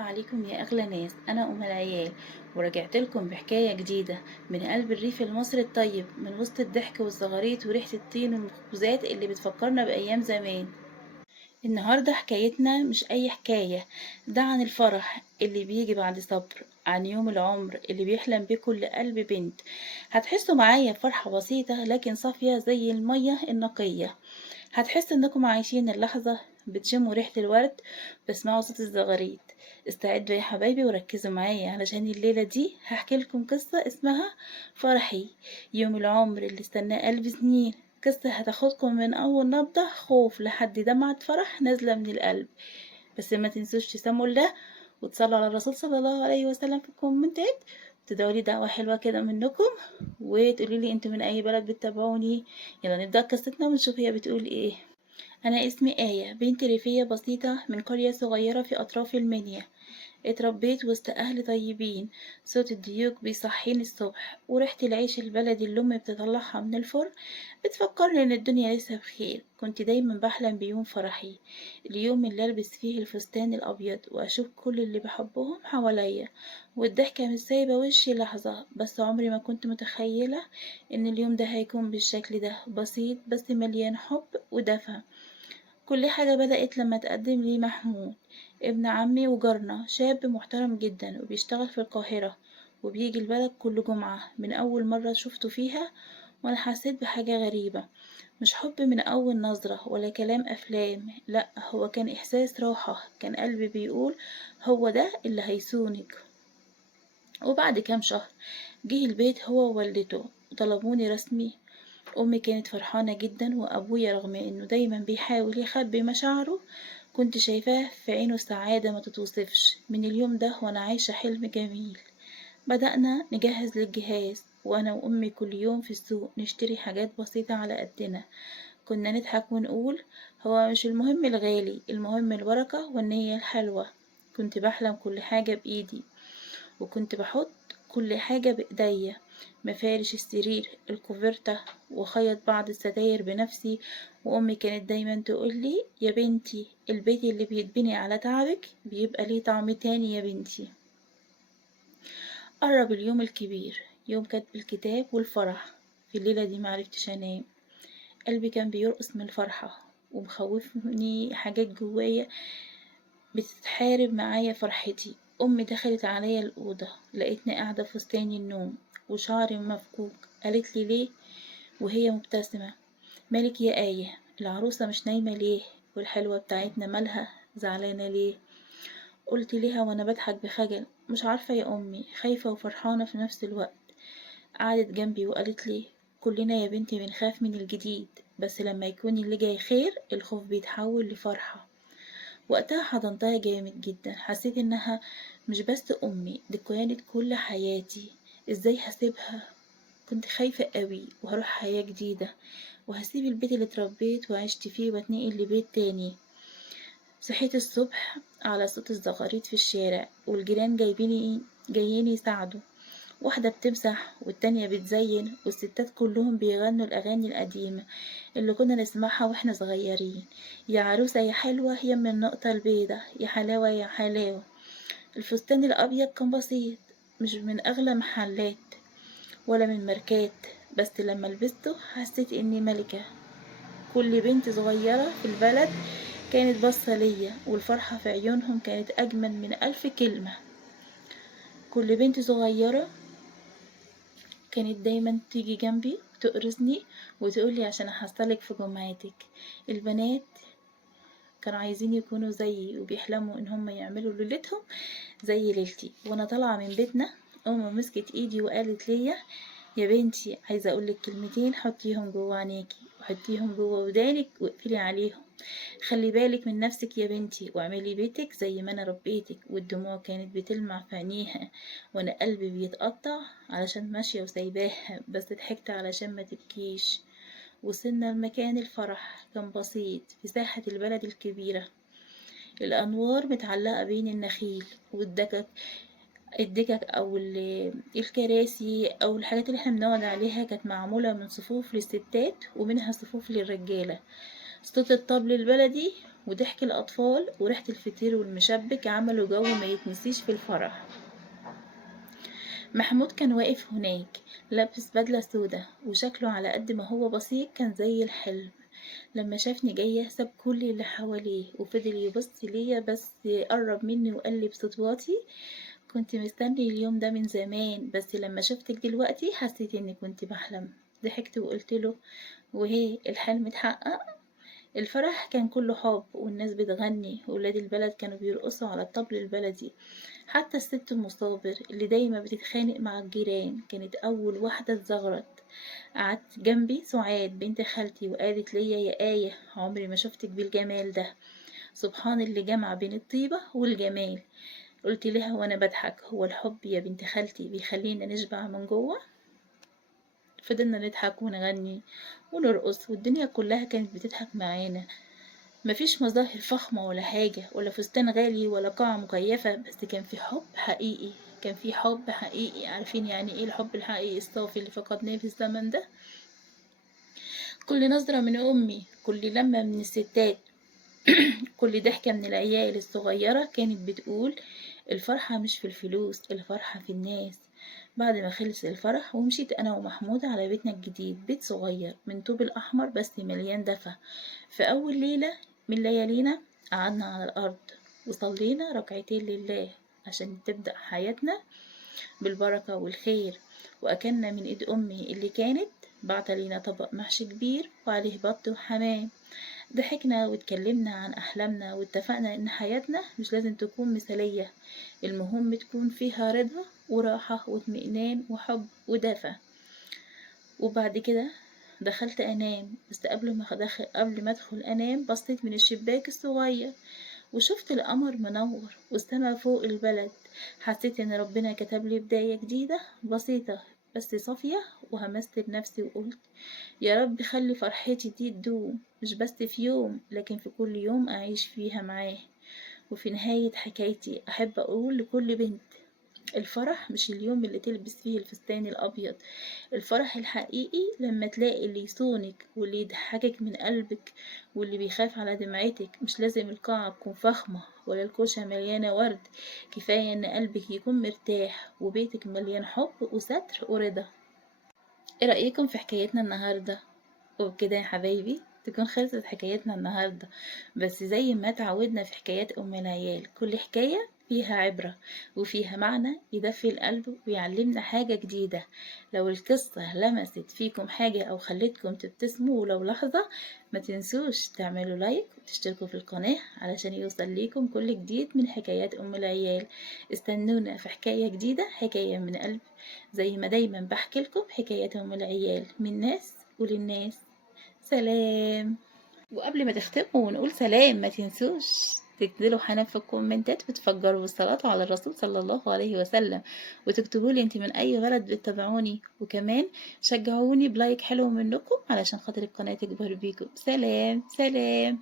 عليكم يا أغلى ناس، أنا أم العيال ورجعت لكم بحكاية جديدة من قلب الريف المصري الطيب، من وسط الضحك والزغاريت وريحة الطين والمخبوزات اللي بتفكرنا بأيام زمان. النهاردة حكايتنا مش أي حكاية، ده عن الفرح اللي بيجي بعد صبر، عن يوم العمر اللي بيحلم بيه كل قلب بنت. هتحسوا معايا فرحة بسيطة لكن صافية زي المية النقية. هتحس انكم عايشين اللحظة، بتشموا ريحة الورد، بتسمعوا صوت الزغاريد. استعدوا يا حبايبي وركزوا معايا علشان الليلة دي هحكي لكم قصة اسمها فرحي، يوم العمر اللي استناه قلب سنين. قصة هتاخدكم من أول نبضة خوف لحد دمعة فرح نازلة من القلب. بس ما تنسوش تسموا الله وتصلوا على الرسول صلى الله عليه وسلم في الكومنتات، تدعوا لي دعوة حلوة كده منكم، وتقولي لي انتوا من اي بلد بتتابعوني. يلا نبدأ قصتنا ونشوف هي بتقول ايه. أنا اسمي آية، بنت ريفية بسيطة من قرية صغيرة في أطراف المنيا. اتربيت وسط أهل طيبين، صوت الديوك بيصحيني الصبح وريحة العيش البلدي اللي أمي بتطلعها من الفرن بتفكرني إن الدنيا لسه بخير. كنت دايما بحلم بيوم فرحي، اليوم اللي ألبس فيه الفستان الأبيض وأشوف كل اللي بحبهم حواليا والضحكة مش سايبة وشي لحظة. بس عمري ما كنت متخيلة إن اليوم ده هيكون بالشكل ده، بسيط بس مليان حب ودفى. كل حاجة بدأت لما تقدم لي محمود، ابن عمي وجارنا، شاب محترم جدا وبيشتغل في القاهرة وبيجي البلد كل جمعة. من أول مرة شفته فيها وأنا حسيت بحاجة غريبة، مش حب من أول نظرة ولا كلام أفلام، لأ، هو كان إحساس راحة. كان قلبي بيقول هو ده اللي هيسونك. وبعد كام شهر جه البيت هو ووالدته وطلبوني رسمي. أمي كانت فرحانة جدا، وأبويا رغم إنه دايما بيحاول يخبي مشاعره كنت شايفاه في عينه سعادة ما تتوصفش. من اليوم ده وأنا عايشة حلم جميل. بدأنا نجهز للجهاز وأنا وأمي كل يوم في السوق نشتري حاجات بسيطة على قدنا. كنا نضحك ونقول هو مش المهم الغالي، المهم البركة والنية الحلوة. كنت بحلم كل حاجة بإيدي، وكنت بحط كل حاجة بإيديا، مفارش السرير، الكوفرتة، وخيط بعض الستاير بنفسي. وأمي كانت دايما تقولي يا بنتي البيت اللي بيتبني على تعبك بيبقى ليه طعم تاني يا بنتي. قرب اليوم الكبير، يوم كتب الكتاب والفرح. في الليلة دي معرفتش أنام، قلبي كان بيرقص من الفرحة ومخوفني حاجات جوايا بتتحارب معايا فرحتي. أمي دخلت عليا الأوضة، لقيتني قاعدة في فستان النوم وشعري مفكوك. قالت لي ليه وهي مبتسمة، مالك يا آية، العروسة مش نايمة ليه؟ والحلوة بتاعتنا مالها زعلانة ليه؟ قلت ليها وأنا بضحك بخجل مش عارفة يا أمي، خايفة وفرحانة في نفس الوقت. قعدت جنبي وقالت لي كلنا يا بنتي بنخاف من الجديد، بس لما يكون اللي جاي خير الخوف بيتحول لفرحة. وقتها حضنتها جامد جدا، حسيت انها مش بس امي، دي كانت كل حياتي. ازاي هسيبها؟ كنت خايفة قوي وهروح حياة جديدة وهسيب البيت اللي اتربيت وعشت فيه واتنقل لبيت تاني. صحيت الصبح على صوت الزغاريد في الشارع والجيران جايين يساعدوا، واحدة بتمسح والتانية بتزين والستات كلهم بيغنوا الأغاني القديمة اللي كنا نسمعها واحنا صغيرين. يا عروسة يا حلوة يا من النقطة البيضة، يا حلاوة يا حلاوة. الفستان الأبيض كان بسيط، مش من أغلى محلات ولا من ماركات، بس لما لبسته حسيت إني ملكة. كل بنت صغيرة في البلد كانت باصة ليا، والفرحة في عيونهم كانت أجمل من 1000 كلمة. كل بنت صغيرة كانت دايما تيجي جنبي وتقرصني وتقولي عشان احصلك في جمعتك. البنات كانوا عايزين يكونوا زيي وبيحلموا ان هم يعملوا ليلتهم زي ليلتي. وانا طالعه من بيتنا امي مسكت ايدي وقالت ليا يا بنتي عايزه اقولك كلمتين، حطيهم جوه عينيكي وحطيهم جوه ودانك واقفلي عليهم. خلي بالك من نفسك يا بنتي واعملي بيتك زي ما انا ربيتك. والدموع كانت بتلمع في عينيها وانا قلبي بيتقطع علشان ماشيه وسايباها، بس ضحكت علشان ما تبكيش. وصلنا لمكان الفرح، كان بسيط في ساحة البلد الكبيرة، الأنوار متعلقة بين النخيل الدكك أو الكراسي أو الحاجات اللي احنا بنقعد عليها كانت معمولة من صفوف للستات ومنها صفوف للرجالة. صوت الطبل البلدي وضحك الأطفال وريحة الفطير والمشبك عملوا جو ما يتنسيش في الفرح. محمود كان واقف هناك لابس بدلة سودا وشكله على قد ما هو بسيط كان زي الحلم. لما شافني جاية ساب كل اللي حواليه وفضل يبص ليا بس قرب مني وقال لي بصوت واطي: كنت مستني اليوم ده من زمان، بس لما شفتك دلوقتي حسيت اني كنت بحلم. ضحكت وقلت له: وهي الحلم اتحقق؟ الفرح كان كله حب والناس بتغني وولاد البلد كانوا بيرقصوا على الطبل البلدي. حتى الست أم صابر اللي دايما بتتخانق مع الجيران كانت أول واحدة اتزغرت. قعدت جنبي سعاد بنت خالتي وقالت ليا: يا آية، عمري ما شفتك بالجمال ده، سبحان اللي جمع بين الطيبة والجمال. قلت لها وأنا بضحك: هو الحب يا بنت خالتي بيخلينا نشبع من جوه؟ فضلنا نضحك ونغني ونرقص والدنيا كلها كانت بتضحك معانا. مفيش مظاهر فخمة ولا حاجة ولا فستان غالي ولا قاعة مكيفة، بس كان في حب حقيقي. كان في حب حقيقي. عارفين يعني ايه الحب الحقيقي الصافي اللي فقدناه في الزمن ده؟ كل نظرة من أمي، كل لمة من الستات، كل ضحكة من العيال الصغيرة كانت بتقول: الفرحة مش في الفلوس، الفرحة في الناس. بعد ما خلص الفرح ومشيت أنا ومحمود على بيتنا الجديد، بيت صغير من طوب الأحمر بس مليان دفى. في أول ليلة من ليالينا قعدنا على الأرض وصلينا ركعتين لله عشان تبدأ حياتنا بالبركة والخير. وأكلنا من إيد أمي اللي كانت بعت لينا طبق محشي كبير وعليه بط وحمام. ضحكنا واتكلمنا عن أحلامنا واتفقنا إن حياتنا مش لازم تكون مثالية، المهم تكون فيها رضا وراحة واطمئنان وحب ودفى. وبعد كده دخلت أنام، بس قبل ما أدخل أنام بصيت من الشباك الصغير وشفت القمر منور والسما فوق البلد. حسيت إن ربنا كتب لي بداية جديدة بسيطة بس صافية، وهمست لنفسي وقلت: يا رب خلي فرحتي دي تدوم، مش بس في يوم لكن في كل يوم أعيش فيها معاه. وفي نهاية حكايتي أحب أقول لكل بنت: الفرح مش اليوم اللي تلبس فيه الفستان الأبيض، الفرح الحقيقي لما تلاقي اللي يصونك واللي يضحكك من قلبك واللي بيخاف على دمعتك. مش لازم القاعة تكون فخمة ولا الكوشة مليانة ورد، كفاية ان قلبك يكون مرتاح وبيتك مليان حب وستر ورضا. ايه رأيكم في حكايتنا النهاردة؟ وبكده يا حبايبي تكون خلصت حكايتنا النهاردة. بس زي ما تعودنا في حكايات أم العيال، كل حكاية فيها عبرة وفيها معنى يدفي القلب ويعلمنا حاجة جديدة. لو القصة لمست فيكم حاجة أو خلتكم تبتسموا ولو لحظة، ما تنسوش تعملوا لايك وتشتركوا في القناة علشان يوصل ليكم كل جديد من حكايات أم العيال. استنونا في حكاية جديدة، حكاية من قلب، زي ما دايما بحكي لكم حكايات أم العيال من ناس وللناس. سلام. وقبل ما تختموا ونقول سلام ما تنسوش تكتبوا حنان في الكومنتات وتفجروا بالصلاة على الرسول صلى الله عليه وسلم، وتكتبوا لي انت من اي بلد بتتابعوني، وكمان شجعوني بلايك حلو منكم علشان خاطر القناة تكبر بيكم. سلام سلام.